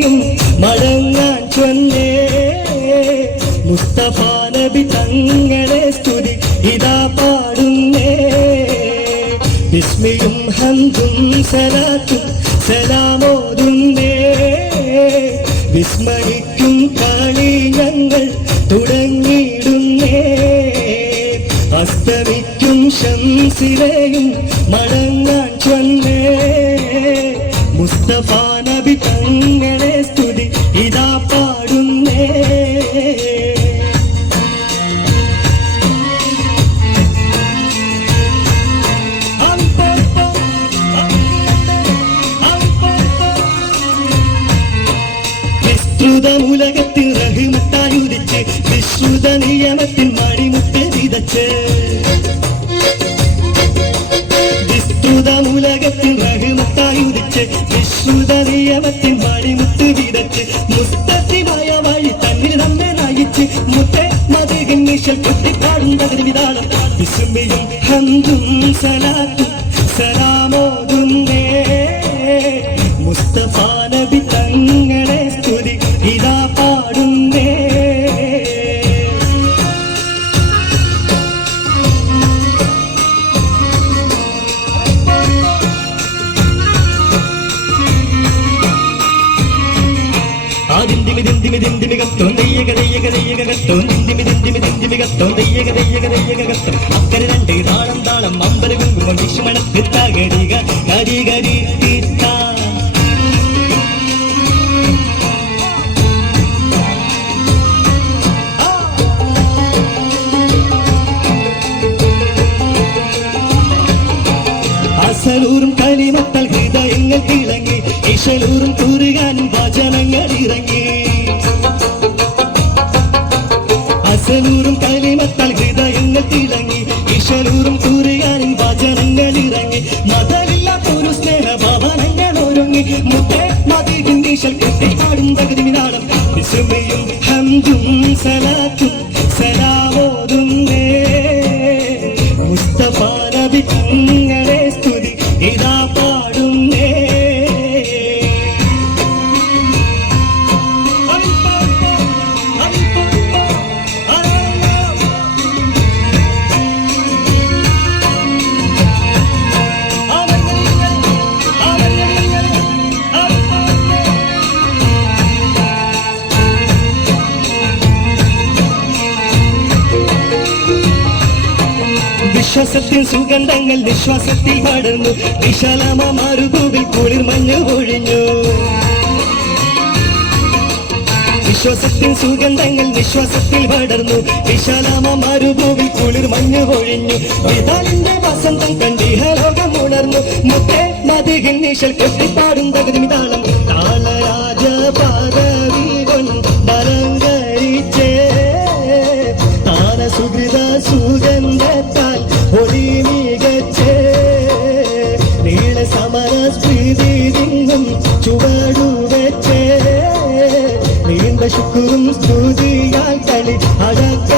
ഷംസിലെയും മടങ്ങാൻ ചൊന്നേ മുസ്തഫ നബി തങ്ങളെ സ്തുതി ഇതാ പാടുന്നേ ബിസ്മിയും ഹംദും സലാത്തും സലാമോതുന്നേ വിസ്മരിക്കും കളി ഞങ്ങൾ തുടങ്ങിയിടുന്നേ അസ്തമിക്കും ഷംസിലെയും മടങ്ങാൻ ചൊന്നേ മുസ്തഫ നബി തങ്ങളെ സ്തുതി ഇതാ പാടുന്നേ ഉലകത്തിൽ റഹിമത്തായുദിച്ച് വിശ്രുത നിയമത്തിൽ മണിമുത്ത് വിതച്ച് വിസ്തൃത ഉലകത്തിൽ റഹിമത്തായുദിച്ച് വിശ്രുത നിയമത്തിൽ മണിമുത്ത് വിതച്ച് മുസ്തഖിമായ വഴി തന്നിൽ നമ്മെ നയിച്ച് മുത്തേ മദീഹിൻ നിശൽ കൊട്ടിപ്പാടും വിതാളം വിസ്മയും ഹംദും സലാത്തും സലാമോതുന്നേ മുസ്തഫ നബി തങ്ങളെ സ്തുതി ഇതാ പാടുന്നേ അക്കരെ രണ്ട് താളം താളം അമ്പലകുങ്കുമം വിഷുമണത്ത് തകടിക കരി കരി തീർത്താ അസലൂറും കലിമത്താൽ ഹൃദയങ്ങൾ തിളങ്ങി ഇശലൂറും കുറുകാനും വചനങ്ങൾ ഇറങ്ങി അസലൂറും കലിമത്താൽ ഹൃദയങ്ങൾ തിളങ്ങി ഇശലൂറും കുറുകാനും വചനങ്ങൾ ഇറങ്ങി മതമില്ലാത്തൊരു സ്നേഹ ഭവനങ്ങൾ ഒരുങ്ങി മുത്തേ മദീഹിൻ നിശൽ കൊട്ടിപ്പാടും തകതിനാളം വിസ്മയും ഹംദും സലാത്തും സലാമോതുന്നേ മുസ്തഫ നബി തങ്ങളെ സ്തുതി ഇതാ പാടുന്നേ വിശ്വാസത്തിൽ സുഗന്ധങ്ങൾ നിശ്വാസത്തിൽ പടർന്നു വിശാലമാരുഭൂവിൽ കുളിർ മഞ്ഞു പൊഴിഞ്ഞു വിശ്വാസത്തിൽ സുഗന്ധങ്ങൾ നിശ്വാസത്തിൽ പടർന്നു വിശാലമാരുഭൂവിൽ കുളിർ മഞ്ഞു പൊഴിഞ്ഞു വിതാലിന്റെ വസന്തം കണ്ടിഹലോകം ഉണർന്നു മുത്തേ മദീഹിൻ നിശൽ കൊട്ടിപ്പാടും തകതിമിതാളം താളരാജ പദവി കൊണ്ടലങ്കരിച്ചേ താന സുഹൃത സുഗന്ധത്താൽ ഒളി മികച്ചേ നീള സമര സ്മൃതി തിങ്ങും ചുവടുവെച്ചേ നീണ്ട ശുക്രും സ്തുതിയാൽ കളി അടക്ക